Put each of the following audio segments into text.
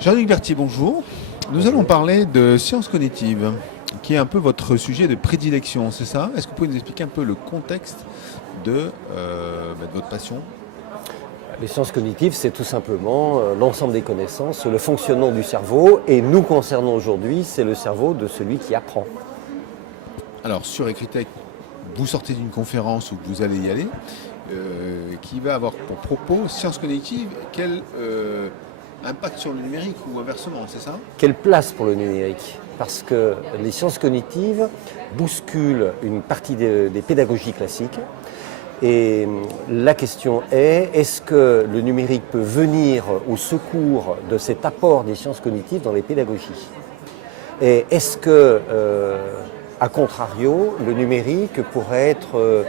Jean-Luc Berthier, bonjour. Nous allons parler de sciences cognitives, qui est un peu votre sujet de prédilection, c'est ça? Est-ce que vous pouvez nous expliquer un peu le contexte de votre passion? Les sciences cognitives, c'est tout simplement l'ensemble des connaissances, le fonctionnement du cerveau, et nous concernons aujourd'hui, c'est le cerveau de celui qui apprend. Alors, sur Ecritech, vous sortez d'une conférence où vous allez y aller, qui va avoir pour propos sciences cognitives, quel impact sur le numérique ou inversement, c'est ça? Quelle place pour le numérique? Parce que les sciences cognitives bousculent une partie des pédagogies classiques. Et la question est, est-ce que le numérique peut venir au secours de cet apport des sciences cognitives dans les pédagogies? Et est-ce que, à contrario, le numérique pourrait être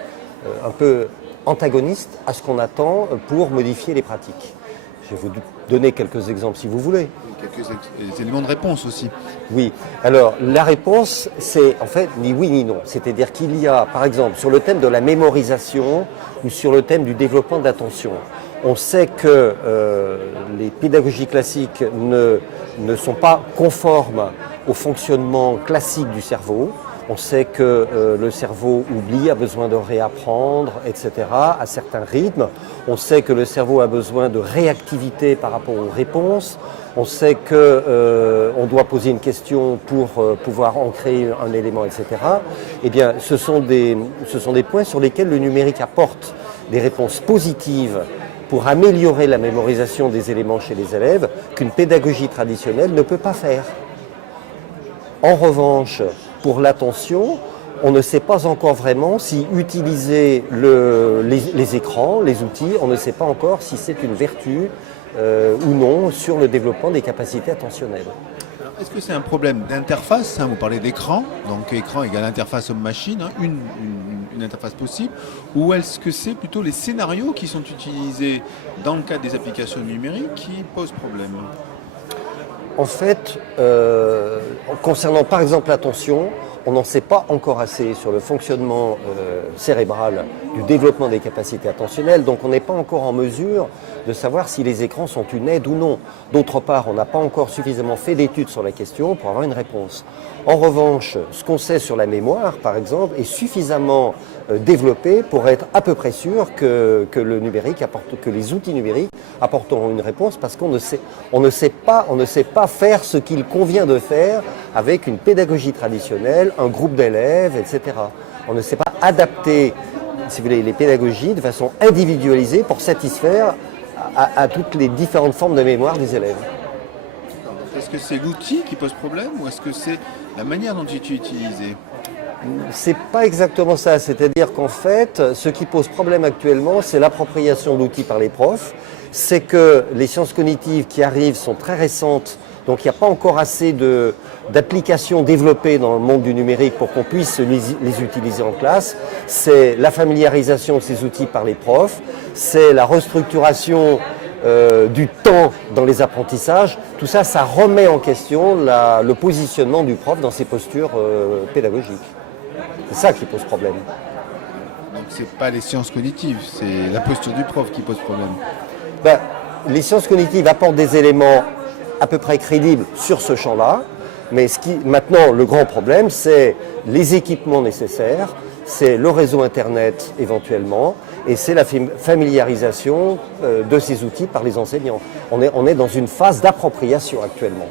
un peu antagoniste à ce qu'on attend pour modifier les pratiques? Je vais vous donner quelques exemples si vous voulez. Quelques éléments de réponse aussi. Oui, alors la réponse c'est en fait ni oui ni non. C'est-à-dire qu'il y a par exemple sur le thème de la mémorisation ou sur le thème du développement de l'attention, on sait que les pédagogies classiques ne sont pas conformes au fonctionnement classique du cerveau. On sait que le cerveau oublie, a besoin de réapprendre, etc., à certains rythmes. On sait que le cerveau a besoin de réactivité par rapport aux réponses. On sait qu'on doit poser une question pour pouvoir en créer un élément, etc. Eh bien, ce sont des points sur lesquels le numérique apporte des réponses positives pour améliorer la mémorisation des éléments chez les élèves qu'une pédagogie traditionnelle ne peut pas faire. En revanche, pour l'attention, on ne sait pas encore vraiment si utiliser les écrans, les outils, on ne sait pas encore si c'est une vertu ou non sur le développement des capacités attentionnelles. Alors, est-ce que c'est un problème d'interface, vous parlez d'écran, donc écran égale interface homme-machine, une interface possible, ou est-ce que c'est plutôt les scénarios qui sont utilisés dans le cadre des applications numériques qui posent problème? En fait, concernant par exemple l'attention, on n'en sait pas encore assez sur le fonctionnement cérébral du développement des capacités attentionnelles, donc on n'est pas encore en mesure de savoir si les écrans sont une aide ou non. D'autre part, on n'a pas encore suffisamment fait d'études sur la question pour avoir une réponse. En revanche, ce qu'on sait sur la mémoire, par exemple, est suffisamment développé pour être à peu près sûr que les outils numériques apporteront une réponse, parce qu'on ne sait pas faire ce qu'il convient de faire avec une pédagogie traditionnelle, un groupe d'élèves, etc. On ne sait pas adapter, si vous voulez, les pédagogies de façon individualisée pour satisfaire à toutes les différentes formes de mémoire des élèves. Est-ce que c'est l'outil qui pose problème ou est-ce que c'est la manière dont il est utilisé? C'est pas exactement ça, c'est-à-dire qu'en fait, ce qui pose problème actuellement, c'est l'appropriation de l'outil par les profs. C'est que les sciences cognitives qui arrivent sont très récentes, donc il n'y a pas encore assez d'applications développées dans le monde du numérique pour qu'on puisse les utiliser en classe. C'est la familiarisation de ces outils par les profs, c'est la restructuration du temps dans les apprentissages. Tout ça, ça remet en question le positionnement du prof dans ses postures pédagogiques. C'est ça qui pose problème. Donc c'est pas les sciences cognitives, c'est la posture du prof qui pose problème. Les sciences cognitives apportent des éléments à peu près crédibles sur ce champ-là, mais maintenant, le grand problème, c'est les équipements nécessaires, c'est le réseau Internet éventuellement, et c'est la familiarisation de ces outils par les enseignants. On est dans une phase d'appropriation actuellement.